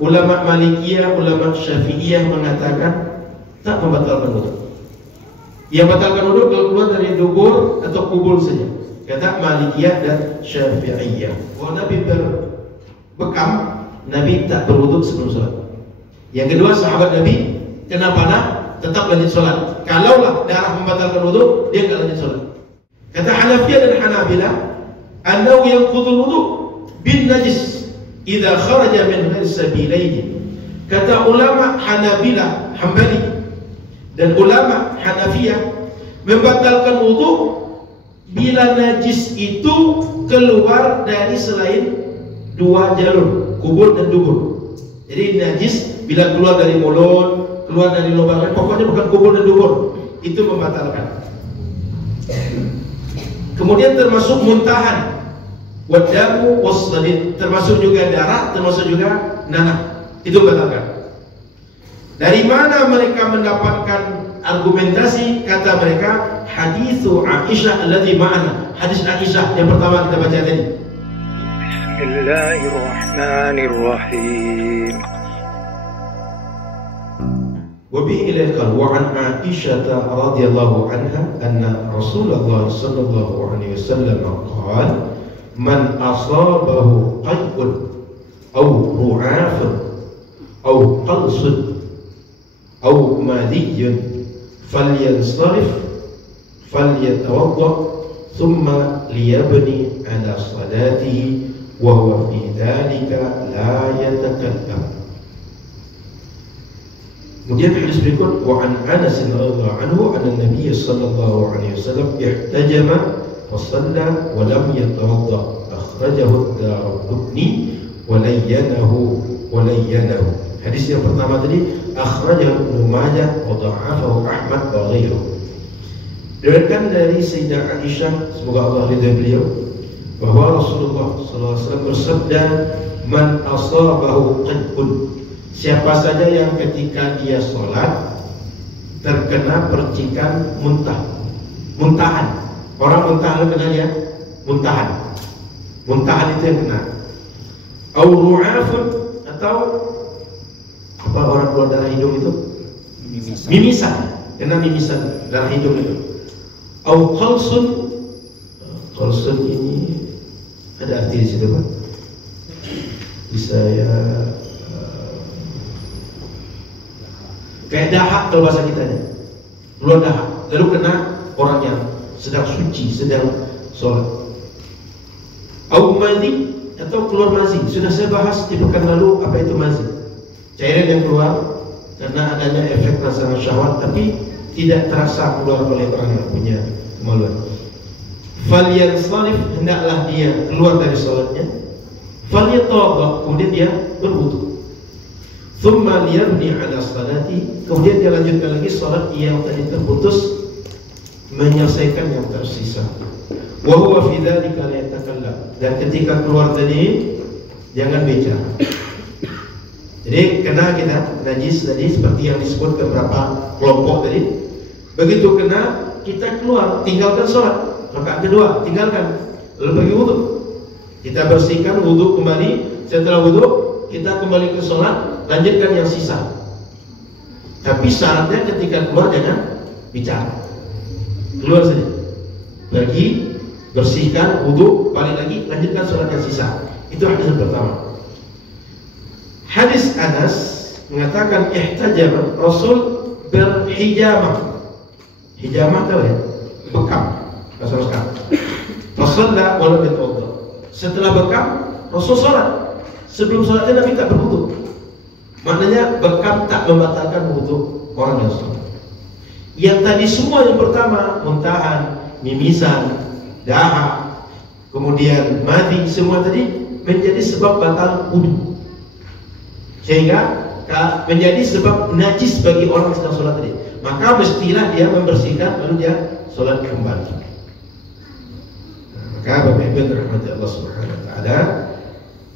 Ulama Malikiyah, ulama Syafi'iyah mengatakan tak membatalkan wudu. Yang batalkan wudu kalau keluar dari dubur atau kubur saja. Kata Malikiyah dan Syafi'iyah. Kalau Nabi berbekam, Nabi tak berwudu sebelum sholat. Yang kedua, sahabat Nabi kena panah tetap lanjut sholat. Kalaulah darah membatalkan wudu, dia enggak lanjut sholat. Kata Hanafiyah dan Hanabilah, annahu yanqudul wudu bin najis idza kharaja min ghairi sabilaini. Kata ulama Hanabilah, Hambali dan ulama Hanafiyah membatalkan wudu bila najis itu keluar dari selain dua jalur, kubur dan dubur. Jadi najis bila keluar dari mulut, keluar dari lubang lain, pokoknya bukan kubur dan dubur, itu membatalkan. Kemudian termasuk muntahan, wadamu wasdalid, termasuk juga darah, termasuk juga nanah, itu membatalkan. Dari mana mereka mendapatkan argumentasi? Kata mereka, hadithu Aisyah alladhi ma'ana, hadis Aisyah yang pertama kita baca tadi. Bismillahirrahmanirrahim. وبه إليه قال وعن عائشة رضي الله عنها أن رسول الله صلى الله عليه وسلم قال من أصابه قيء أو رعاف أو قلص أو مذي فلينصرف فليتوضأ ثم ليبني على صلاته وهو في ذلك لا يتكلم. Kemudian hadis berikut wa an Anas radhiyallahu anhu anna Nabiy sallallahu alaihi wasallam ihtajama wa shalla wa lam yatawadda, akhrajahu ad-Daraqutni wa layyanahu. Hadis yang pertama tadi akhrajahu Ibnu Majah wa dha'afahu Ahmad wa ghairuhu. Diriwayatkan dari Sayyidah Aisyah, semoga Allah ridha beliau, bahwa Rasulullah sallallahu alaihi wasallam bersabda, man asabahu qad'un, siapa saja yang ketika dia sholat terkena percikan muntahan. Orang muntah kena ya, muntahan itu yang kena. Au ru'afun, atau apa orang keluar darah hidung itu? Mimisan, kena mimisan darah hidung itu. Au qalsun, qalsun ini ada arti di situ Pak? Bisa ya. Kayak dahak kalau bahasa kita nih, keluar dahak, lalu kena orang yang sedang suci, sedang sholat. Au mazi, atau keluar mazi. Sudah saya bahas di pekan lalu apa itu mazi. Cairan yang keluar karena adanya efek rasa syahwat, tapi tidak terasa keluar oleh orang yang punya kemaluan. Falyansarif, hendaklah dia keluar dari sholatnya. Falyatawadda, kemudian dia berwudu. Thumma liyabni ala salati, kemudian dia lanjutkan lagi salat yang tadi terputus, menyelesaikan yang tersisa. Wa huwa fi dzalika la yatakallam, dan ketika keluar tadi jangan bicara. Jadi kena kita najis tadi seperti yang disebut beberapa kelompok tadi. Begitu kena kita keluar, tinggalkan salat. Rakaat kedua tinggalkan, lalu pergi wudu. Kita bersihkan, wudu kembali. Setelah wudu kita kembali ke salat, lanjutkan yang sisa. Tapi syaratnya ketika keluar jangan bicara. Keluar saja, pergi, bersihkan, wudu, balik lagi, lanjutkan sholat yang sisa. Itu hadis yang pertama. Hadis Anas mengatakan ihtajama, Rasul berhijamah. Hijamah tahu ya? Bekam, bahasa bekam. Rasulullah walau berwudu. Setelah bekam, Rasul sholat. Sebelum sholatnya Nabi tak berwudu. Maknanya bekam tak membatalkan wudu orang yang sholat. Yang tadi semua yang pertama, muntahan, mimisan, dahak, kemudian mati, semua tadi menjadi sebab batal wudu. Sehingga menjadi sebab najis bagi orang yang sedang sholat tadi. Maka mestilah dia membersihkan lalu dia sholat kembali. Maka Bapak Ibu rahmati Allah Subhanahu wa taala,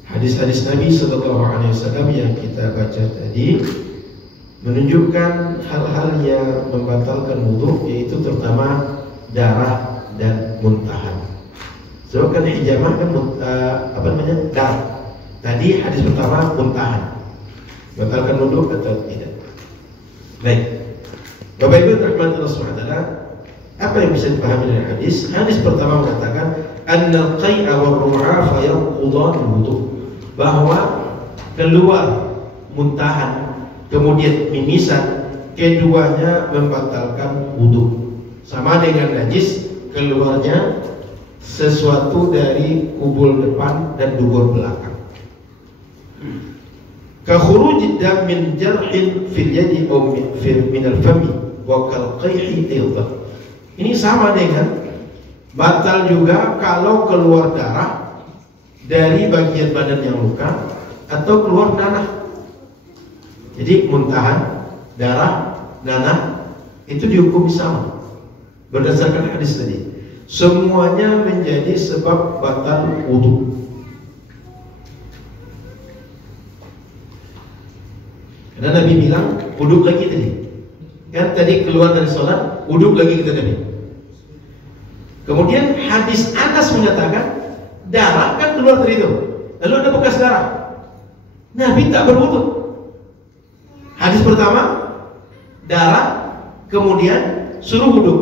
hadis-hadis Nabi sallallahu alaihi wasallam yang kita baca tadi menunjukkan hal-hal yang membatalkan wudu, yaitu terutama darah dan muntahan. Sebab kan hijamah kan darah. Tadi hadis pertama muntahan. batalkan wudhu atau tidak. Baik, Bapak Ibu rahmati Allah SWT, apa yang bisa dipahami dari hadis? Hadis pertama mengatakan annal qai'a wa ru'a fayanqudan wudhu, bahwa keluar muntahan kemudian mimisan, keduanya membatalkan wudhu. Sama dengan najis, keluarnya sesuatu dari kubul depan dan dubur belakang. Ka khurujid dam min jarhin fil yadi aw min al-fami wa kal qaihi aydan. Ini sama dengan batal juga kalau keluar darah dari bagian badan yang luka atau keluar nanah. Jadi muntahan, darah, nanah itu dihukum sama berdasarkan hadis tadi. Semuanya menjadi sebab batal wudhu. Karena Nabi bilang wudhu lagi tadi. Kan tadi keluar dari sholat, wudhu lagi kita Nabi. Kemudian hadis Anas menyatakan darah kan keluar dari itu, lalu ada bekas darah. Nabi tak berwudhu. Hadis pertama darah, kemudian suruh wudhu.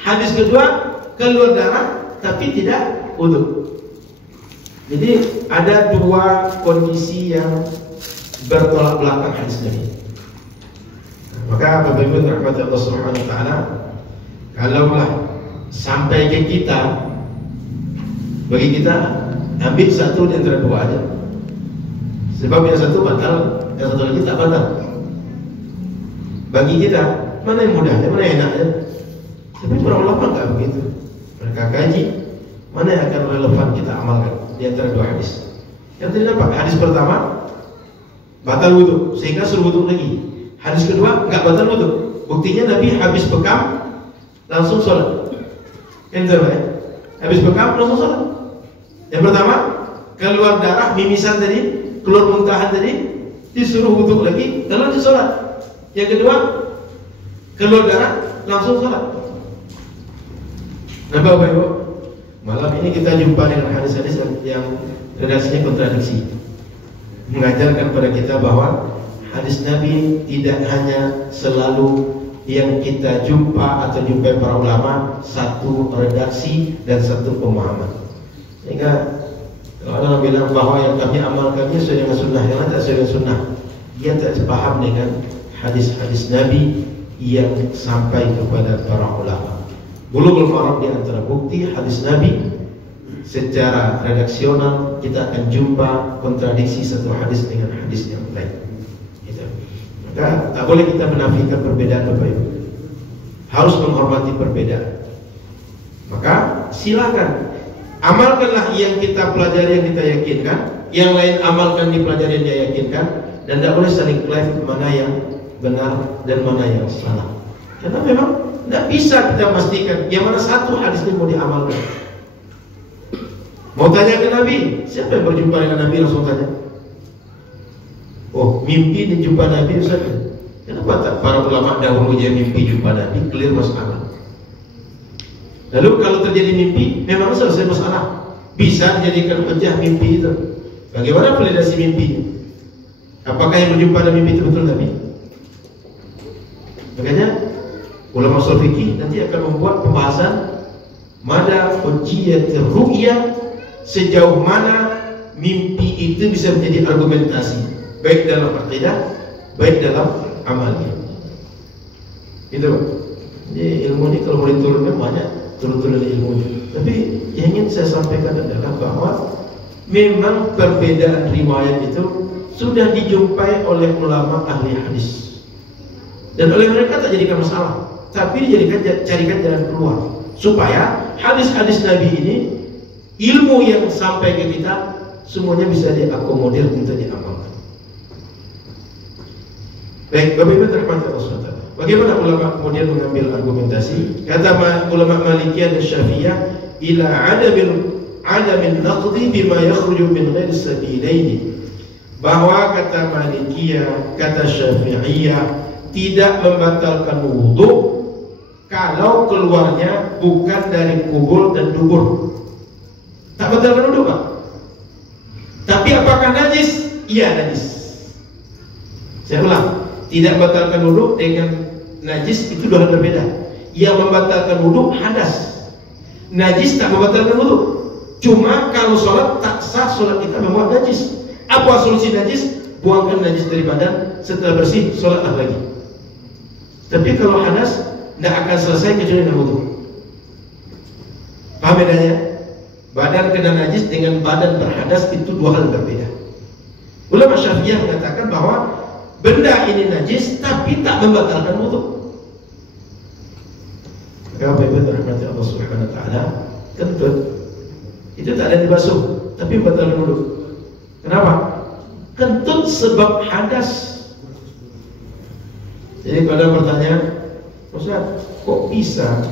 Hadis kedua keluar darah tapi tidak wudhu. Jadi ada dua kondisi yang bertolak belakang hadis ini. Maka Bapak Ibu rahmati Allah Subhanahu wa taala, kalaulah sampai ke kita, bagi kita ambil satu di antara dua aja. Sebab yang satu batal, yang satu lagi tak batal. Bagi kita mana yang mudah, mana yang enak ya? Tapi para ulama enggak begitu. Mereka kaji mana yang akan relevan kita amalkan di antara dua hadis. Yang tadi nampak hadis pertama batal wudhu sehingga suruh wudhu lagi. Hadis kedua enggak batal wudhu, buktinya Nabi habis bekam langsung sholat. Yang terbaik habis bekam langsung sholat. Yang pertama keluar darah mimisan tadi, keluar muntahan tadi, disuruh wudhu lagi lalu sholat. Yang kedua keluar darah langsung sholat. Nah Bapak Ibu, malam ini kita jumpa dengan hadis-hadis yang redaksinya kontradiksi, mengajarkan kepada kita bahwa hadis Nabi tidak hanya selalu yang kita jumpa atau jumpai para ulama satu redaksi dan satu pemahaman. Sehingga kalau orang bilang bahwa yang kami amalkannya sesuai dengan sunnah, yang tidak sesuai dengan sunnah, dia tidak sepaham dengan hadis-hadis Nabi yang sampai kepada para ulama. Bulughul Maram di antara bukti hadis Nabi. Secara redaksional kita akan jumpa kontradiksi satu hadis dengan hadis yang lain. Gitu. Maka tak boleh kita menafikan perbedaan Bapak Ibu. Harus menghormati perbedaan. Maka silakan amalkanlah yang kita pelajari, yang kita yakinkan, yang lain amalkan di pelajari yang dia yakinkan, dan tidak boleh saling klaim mana yang benar dan mana yang salah. Karena memang tidak bisa kita pastikan yang mana satu hadis ini mau diamalkan. Mau tanya ke Nabi, siapa yang berjumpa dengan Nabi langsung tanya? Oh, mimpi dan jumpa Nabi Ustaz. Kenapa tak para ulama dahulu dia mimpi jumpa Nabi, clear masalah. Lalu kalau terjadi mimpi, memang selesai masalah. Bisa dijadikan pecah mimpi itu. Bagaimana validasi mimpinya? Apakah yang berjumpa dengan mimpi itu betul Nabi? Makanya ulama ushul fikih nanti akan membuat pembahasan mada hujjiyatir ru'ya, sejauh mana mimpi itu bisa menjadi argumentasi baik dalam akidah, baik dalam amalnya. Itu. Jadi ilmu ini kalau mau diturunkan banyak turun-turun ilmu. Tapi yang ingin saya sampaikan adalah bahwa memang perbedaan riwayat itu sudah dijumpai oleh ulama ahli hadis. Dan oleh mereka tak jadikan masalah, tapi carikan jalan keluar supaya hadis-hadis Nabi ini, ilmu yang sampai ke kita semuanya bisa diakomodir untuk diamalkan. Baik, Bapak Ibu rahmati Allah. Bagaimana ulama kemudian mengambil argumentasi? Kata ulama Malikiyah dan Syafi'iyah, ila adamin naqdi bima yakhruju min ghairi sabilaini. Bahwa kata Malikiyah, kata Syafi'iyah, tidak membatalkan wudhu kalau keluarnya bukan dari kubur dan dubur. Tak batalkan wudhu Pak. Tapi apakah najis? Iya najis. Saya ulang, tidak membatalkan wudhu dengan najis itu dua hal berbeda. Yang membatalkan wudhu hadas, najis tak membatalkan wudhu. Cuma kalau sholat tak sah, sholat kita memuat najis. Apa solusi najis? Buangkan najis dari badan, setelah bersih sholatlah lagi. Tapi kalau hadas tidak akan selesai kecuali dengan wudhu. Paham bedanya? Badan kena najis dengan badan berhadas itu dua hal berbeda. Ulama Syafi'iyah mengatakan bahwa benda ini najis tapi tak membatalkan wudhu. Maka Bapak rahmati Allah Subhanahu wa taala, kentut itu tak ada dibasuh tapi membatalkan wudhu. Kenapa? Kentut sebab hadas. Jadi kalau ada pertanyaan, Ustaz, kok bisa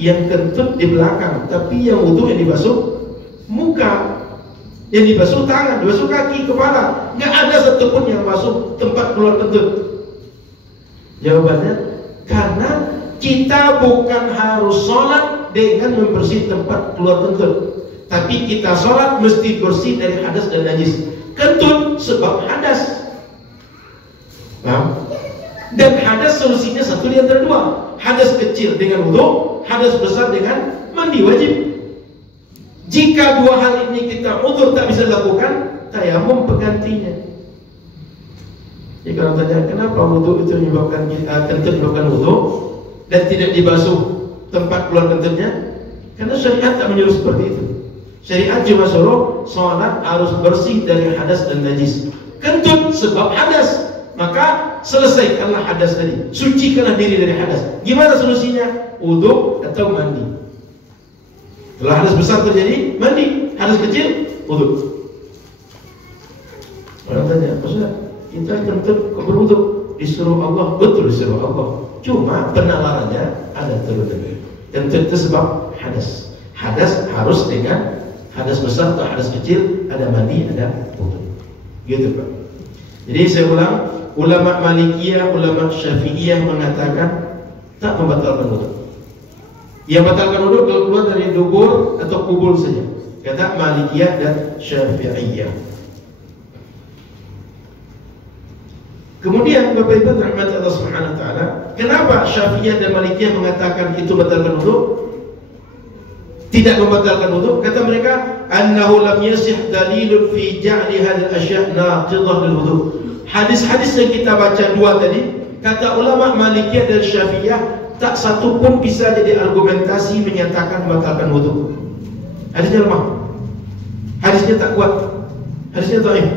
yang kentut di belakang tapi yang wudhu yang dibasuh muka, yang dibasuh tangan, dibasuh kaki, kepala, nggak ada satupun yang masuk tempat keluar kentut? Jawabannya, karena kita bukan harus sholat dengan membersih tempat keluar kentut, tapi kita sholat mesti bersih dari hadas dan najis. Kentut sebab hadas. Paham? Dan hadas solusinya satu di antara dua. Hadas kecil dengan wudhu, hadas besar dengan mandi wajib. Jika dua hal ini kita udzur tak bisa lakukan, tayamum penggantinya. Jadi kalau tanya kenapa wudhu itu menyebabkan kentut menyebabkan wudhu dan tidak dibasuh tempat keluar kentutnya, karena syariat tak menyuruh seperti itu. Syariat cuma suruh sholat harus bersih dari hadas dan najis. Kentut sebab hadas, maka selesaikanlah hadas tadi, sucikanlah diri dari hadas. Gimana solusinya? Wudhu atau mandi. Kalau hadas besar terjadi, mandi. Hadas kecil, wudhu. Orang tanya, Ustaz, kita kentut kok berwudhu? Disuruh Allah. Betul disuruh Allah, cuma penalarannya ada turun-temurun. Kentut itu sebab hadas. Hadas harus dengan hadas besar atau hadas kecil, ada mandi, ada wudhu. Gitu Pak. Jadi saya ulang, ulama Malikiyah, ulama Syafi'iyah mengatakan tak membatalkan wudhu. Yang batalkan wudhu kalau keluar dari dubur atau kubul saja, kata Malikiyah dan Syafi'iyah. Kemudian Bapak Ibu rahmat Allah Subhanahu wa taala, kenapa Syafi'iyah dan Malikiyah mengatakan itu batalkan wudhu? Tidak membatalkan wudhu. Kata mereka, annahu lam yasih dalilun fi ja'li hadhihi al-asya' naqidah lil wudhu. Hadis-hadis yang kita baca dua tadi, kata ulama Malikiyah dan Syafi'iyah, tak satu pun bisa jadi argumentasi menyatakan membatalkan wudhu. Hadisnya lemah, hadisnya tak kuat, hadisnya dhaif.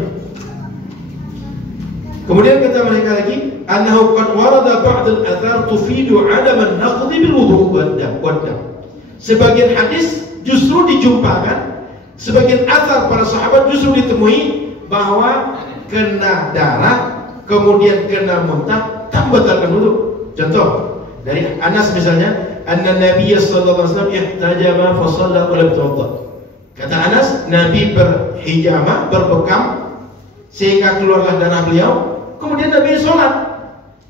Kemudian kata mereka lagi, annahu qad warada ba'd al-athar tufidu 'adam an-naqd bil wudhu wadda. Sebagian hadis justru dijumpakan, sebagian athar para sahabat justru ditemui bahwa kena darah kemudian kena muntah tak membatalkan wudhu. Contoh dari Anas misalnya, anna Nabi sallallahu alaihi wasallam ihtajama fa shalla wa lam tawadda. Kata Anas, Nabi berhijama, berbekam sehingga keluarlah darah beliau, kemudian Nabi sholat,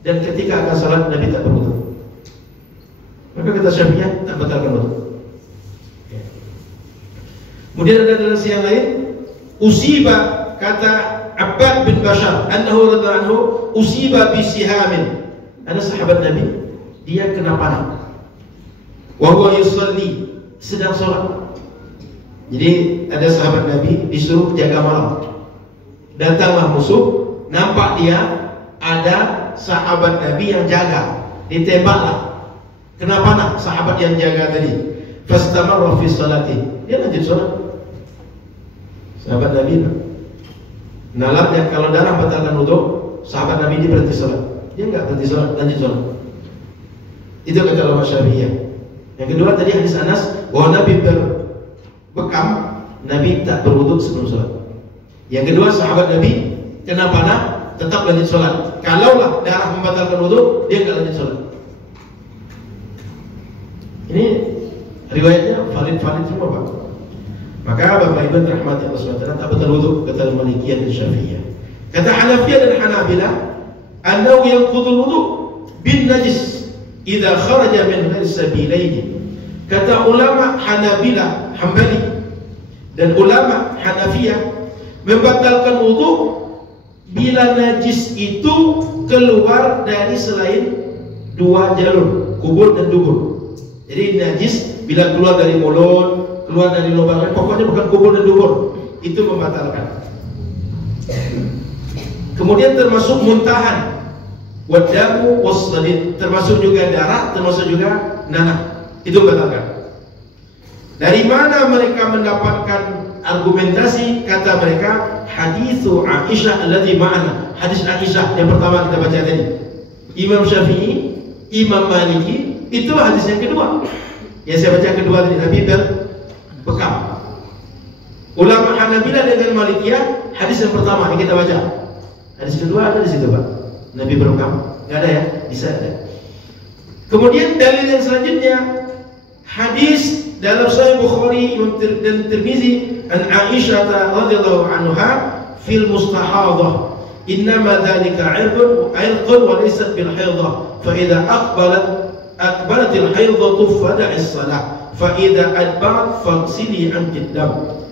dan ketika akan sholat Nabi tak berwudu. Maka kata Syafi'iyah tak batalkan wudu. Kemudian ada dalil yang lain, usiba, kata Abbad bin Bashar annahu radhiyallahu anhu usiba bi sihamin. Ada sahabat Nabi, dia kena panah. Wa huwa yusalli, sedang sholat. Jadi ada sahabat Nabi disuruh jaga malam. Datanglah musuh, nampak dia ada sahabat Nabi yang jaga, ditembaklah. Kena panah sahabat yang jaga tadi. Fastamarra fi sholati, dia lanjut sholat. Sahabat Nabi nalarnya kalau darah batalkan wudu, sahabat Nabi ini berhenti sholat. Dia enggak berhenti sholat, lanjut sholat. Itu kata ulama Syafi'iyah. Yang kedua tadi hadis Anas bahwa Nabi berbekam, Nabi tak berwudu sebelum sholat. Yang kedua sahabat Nabi kena panah, tetap lanjut sholat. Kalaulah darah membatalkan wudu, dia enggak lanjut sholat. Ini riwayatnya valid semua Pak. Maka Bapak Ibu rahmati Allah SWT, tak batal wudu kata Malikiyah dan Syafi'iyah. Kata Hanafiyah dan Hanabilah, annahu yanqudul wudu bin najis idza kharaja min ghairi sabilaini. Kata ulama Hanabilah, Hambali, dan ulama Hanafiyah membatalkan wudu bila najis itu keluar dari selain dua jalur, kubur dan dubur. Jadi najis bila keluar dari mulut, keluar dari lubang, pokoknya bukan kubur dan dubur, itu membatalkan. Kemudian termasuk muntahan, wadamu wasladid, termasuk juga darah, termasuk juga nanah, itu membatalkan. Dari mana mereka mendapatkan argumentasi? Kata mereka, hadithu Aisyah alladhi ma'ana, hadis Aisyah yang pertama kita baca tadi. Imam Syafi'i, Imam Maliki, itu hadis yang kedua. Yang saya baca kedua tadi, Nabi berbekam. Ulama Hanabilah dengan Malikiyah, hadis yang pertama yang kita baca. Hadis kedua ada di situ, Pak. Nabi berbekam. Enggak ada ya? Bisa ada. Kemudian dalil yang selanjutnya, hadis dalam Sahih Bukhari dan Tirmizi an Aisyah radhiyallahu anha fil mustahadah, innama dzalika 'irqun wa laysat bil haidah, fa idza aqbalat al haidah fada'is salah, fa idza adbarat faghsili anki dam.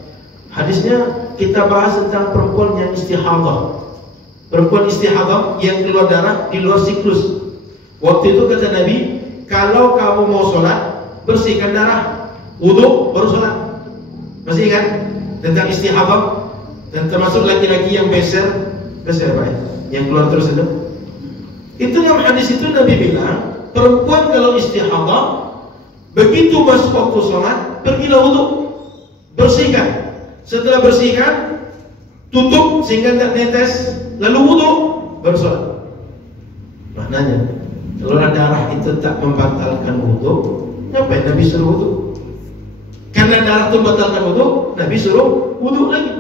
Hadisnya kita bahas tentang perempuan yang istihadah. Perempuan istihadah yang keluar darah di luar siklus. Waktu itu kata Nabi, kalau kamu mau sholat, bersihkan darah, wudu baru sholat. Masih ingat tentang istihadah? Dan termasuk laki-laki yang beser apa ya? Yang keluar terus itu. Itu yang hadis itu Nabi bilang, perempuan kalau istihadah, begitu masuk waktu sholat, pergilah wudu, bersihkan. Setelah bersihkan, tutup sehingga tidak netes, lalu wudu baru sholat. Maknanya, kalau darah itu tak membatalkan wudu, ngapain Nabi suruh wudu? Karena darah itu membatalkan wudu, Nabi suruh wudu lagi.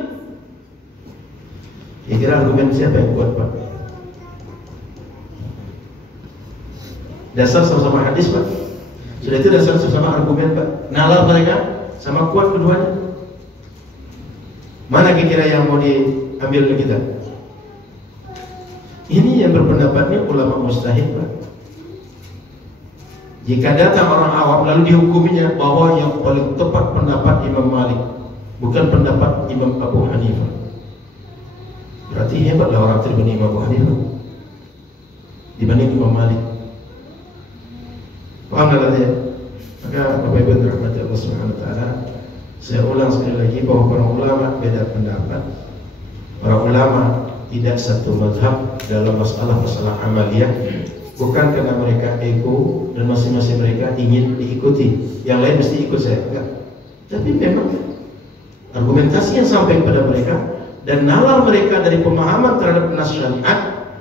Kira argumen siapa yang kuat, Pak? Dasar sama-sama hadis, Pak. Sudah itu dasar sama-sama argumen, Pak. Nalar mereka sama kuat keduanya. Mana kira yang mau diambil oleh kita? Ini yang berpendapatnya ulama mustahid, Pak. Jika datang orang awam lalu dihukuminya bahwa yang paling tepat pendapat Imam Malik, bukan pendapat Imam Abu Hanifah, berarti hebatlah orang terima Imam Abu Hanifah dibanding Imam Malik. Paham tak ya? Maka Bapak Ibu dirahmati Allah Subhanahu wa taala, saya ulang sekali lagi bahwa para ulama beda pendapat. Para ulama tidak satu mazhab dalam masalah-masalah amaliyah, bukan karena mereka ego dan masing-masing mereka ingin diikuti, yang lain mesti ikut saya, enggak. Tapi memang argumentasi yang sampai kepada mereka dan nalar mereka dari pemahaman terhadap nas syariat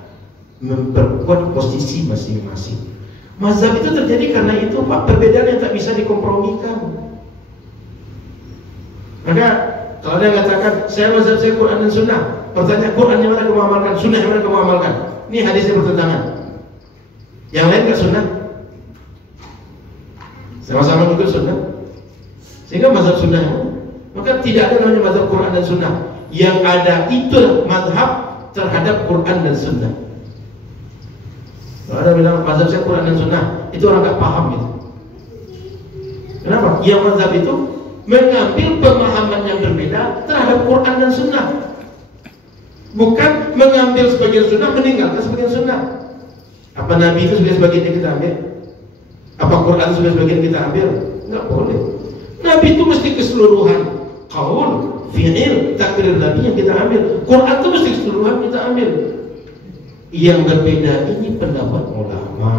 memperkuat posisi masing-masing. Mazhab itu terjadi karena itu, Pak, perbedaan yang tak bisa dikompromikan. Maka kalau dia mengatakan saya mazhab saya Quran dan Sunnah, pertanyaan Quran yang mana kamu amalkan, Sunnah yang mana kamu amalkan? Ini hadisnya bertentangan. Yang lain enggak Sunnah, sama-sama ikut Sunnah, sehingga mazhab Sunnah. Maka tidak ada namanya mazhab Quran dan Sunnah. Yang ada itu mazhab terhadap Quran dan Sunnah. Kalau ada bilang mazhab saya Quran dan Sunnah, itu orang enggak paham gitu. Kenapa? Yang mazhab itu mengambil pemahaman yang berbeda terhadap Quran dan Sunnah, bukan mengambil sebagian Sunnah meninggalkan sebagian Sunnah. Apa Nabi itu sebagian yang kita ambil? Apa Quran itu sebagian kita ambil? Enggak boleh. Nabi itu mesti keseluruhan, qaul, fi'il, takrir Nabi yang kita ambil. Quran itu mesti keseluruhan kita ambil. Yang berbeda ini pendapat ulama.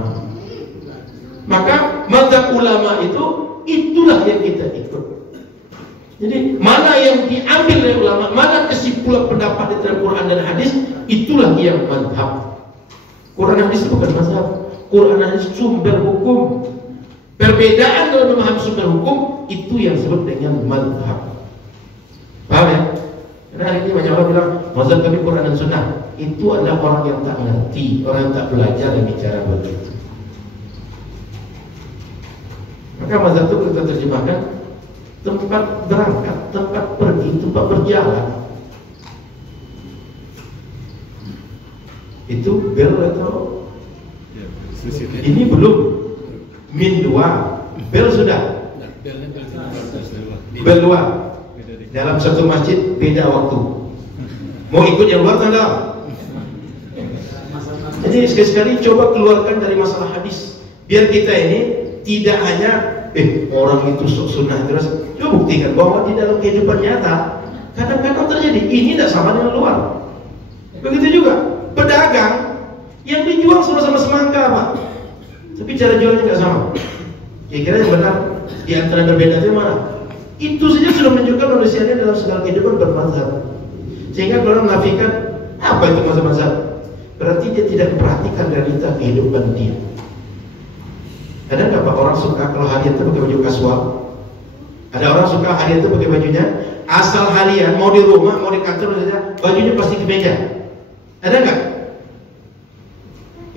Maka mazhab ulama itu itulah yang kita ikut. Jadi mana yang diambil oleh ulama, mana kesimpulan pendapat di dalam Quran dan hadis, itulah yang mazhab. Quran dan hadis itu bukan mazhab. Quran dan hadis sumber hukum. Perbedaan dalam memahami sumber hukum itu yang disebut dengan mazhab. Paham ya? Karena hari ini banyak orang bilang mazhab kami Quran dan Sunnah. Itu adalah orang yang tak mengerti, orang yang tak belajar dan bicara begitu. Maka mazhab itu kita terjemahkan tempat berangkat, tempat pergi, tempat berjalan. Itu bel atau ini belum min 2, bel sudah. Bel 2 dalam satu masjid beda waktu. Mau ikut yang luar tanda? Jadi sekali-sekali coba keluarkan dari masalah hadis, biar kita ini tidak hanya orang itu sunnah terus. Coba buktikan bahwa di dalam kehidupan nyata kadang-kadang terjadi. Ini tidak sama dengan luar. Begitu juga pedagang yang dijual sama-sama semangka, Pak, tapi cara jualnya nggak sama. Kira-kira yang benar di antara berbeda itu mana? Itu saja sudah menunjukkan manusianya dalam segala kehidupan bermazhab. Sehingga kalau menafikan apa itu mazhab-mazhab, berarti dia tidak memperhatikan realita kehidupan dia. Ada nggak Pak orang suka kalau harian itu pakai baju kasual? Ada orang suka harian itu pakai bajunya asal harian, mau di rumah, mau di kantor saja, bajunya pasti kemeja. Ada nggak?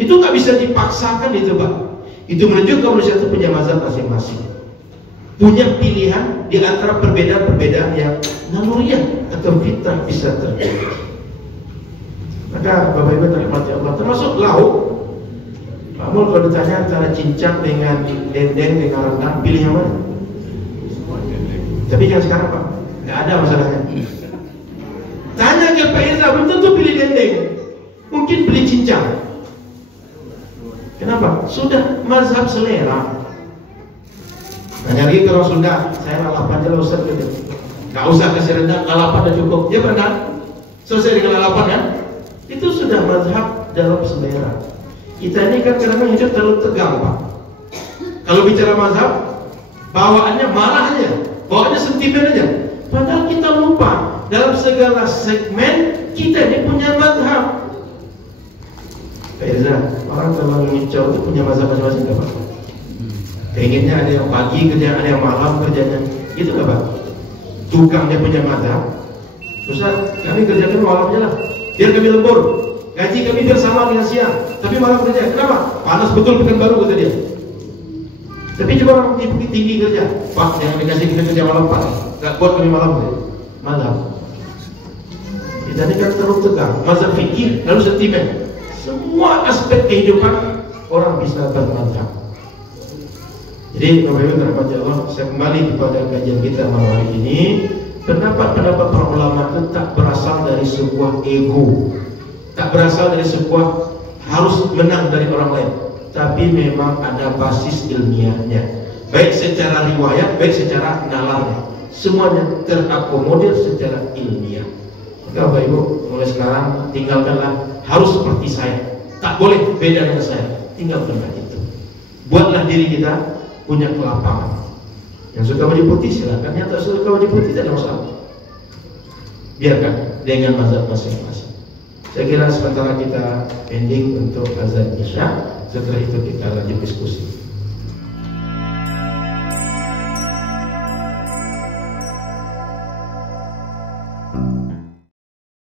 Itu nggak bisa dipaksakan itu, Pak. Itu menunjukkan manusia itu punya mazhab masing-masing, punya pilihan di antara perbedaan-perbedaan yang naluriah atau fitrah bisa terjadi. Maka Bapak Ibu terhormati Allah, termasuk lauk. Kamu kalau ditanya antara cincang dengan dendeng dengan rendang, pilih yang mana? Tapi jangan sekarang, Pak, nggak ada masalahnya. Tanya ke Pak Irza, belum tentu pilih dendeng, mungkin pilih cincang. Kenapa? Sudah mazhab selera. Tanya lagi ke orang Sunda, saya lalapan aja lah Ustaz gitu. Nggak usah kasih rendang, lalapan udah cukup. Dia pernah selesai dengan lalapan kan? Itu sudah mazhab dalam selera. Kita ini kan kadang-kadang hidup terlalu tegang, Pak. Kalau bicara mazhab, bawaannya marah aja, bawaannya sentimen aja. Padahal kita lupa dalam segala segmen kita ini punya mazhab. Pak Irza, orang kalau mencau itu punya mazhab masing-masing nggak Pak? Pengennya ada yang pagi kerjaan, ada yang malam kerjanya, itu nggak Pak? Tukangnya punya mazhab. Ustaz, kami kerjakan malam aja lah, biar kami lembur. Gaji kami biar sama dengan siang, tapi malam kerja. Kenapa? Panas betul Pekanbaru kata dia. Tapi coba orang di Bukit Tinggi kerja, Pak, yang dikasih kita kerja malam Pak, nggak kuat kami malam deh. Malam. Kita ini kan terlalu tegang, mazhab fikih lalu sentimen. Semua aspek kehidupan orang bisa bermazhab. Jadi Bapak Ibu terhormati Allah, saya kembali kepada kajian kita malam hari ini. Pendapat-pendapat para ulama itu tak berasal dari sebuah ego, tak berasal dari sebuah harus menang dari orang lain, tapi memang ada basis ilmiahnya, baik secara riwayat, baik secara nalarnya, semuanya terakomodir secara ilmiah. Maka Bapak Ibu, mulai sekarang tinggalkanlah harus seperti saya, tak boleh beda dengan saya, tinggalkanlah itu. Buatlah diri kita punya kelapangan. Yang suka baju putih silakan, yang tak suka baju putih tidak ada masalah. Biarkan dengan mazhab masing-masing. Saya kira sementara kita ending untuk azan Isya, setelah itu kita lanjut diskusi.